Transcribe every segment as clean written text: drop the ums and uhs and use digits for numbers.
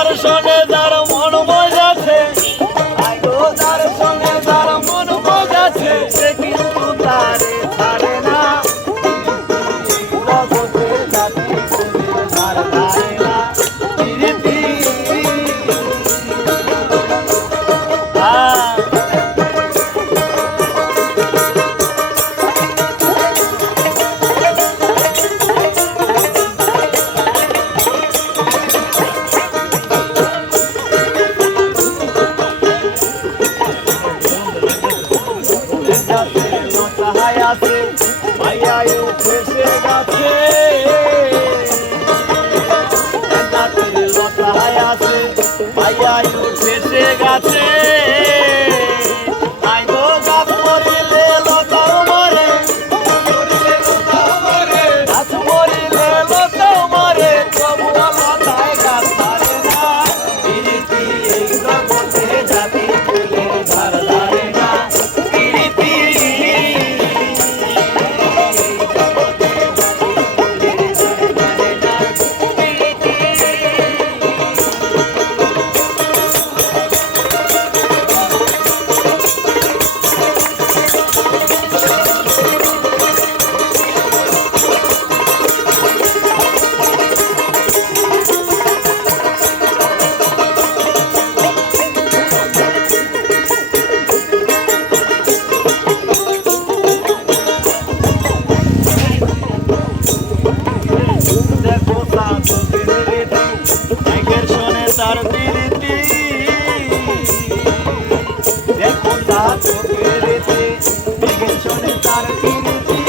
দর্শনে যার মন মজাছে, আইগো দর্শনে যার মন মজাছে, সে কিন্তু তারে ছাড়ে না। জগতে জাতি কুলের ধার ধারে না। প্রীতি আছে মাইয়ায় উঠেছে গাছে, জাতির লতায় আছে মাইয়ায় উঠেছে গাছে। আইগো গাছ মরিলে লতাও মরে, গাছ মরিলে লতাও মরে, তবুও লতায় গাছ ছাড়ে না। প্রীতি এই জগতে জাতি কুলের ধার ধারে না। প্রীতি তার প্রীতি দেখো তা চোখের শোনে তার প্রীতি।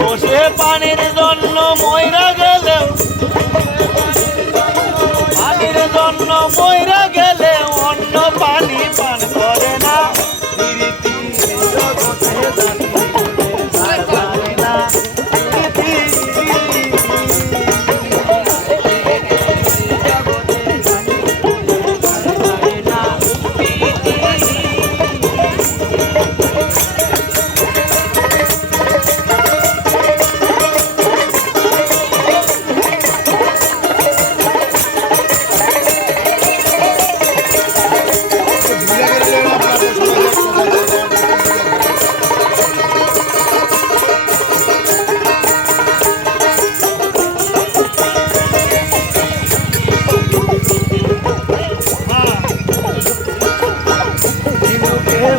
বসে পানির জন্য ময়রা গেলেও, পানির জন্য ময়রা গেলে অন্য পানি পান করে না। প্রীতি জগতে জাতি কুলের ধার ধারে না।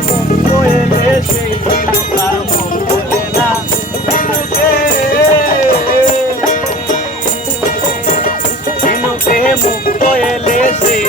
মুক্ত এলে সেই ঝিনুকার মুখ বলে না। ঝিনুকে মুক্ত এলে সেই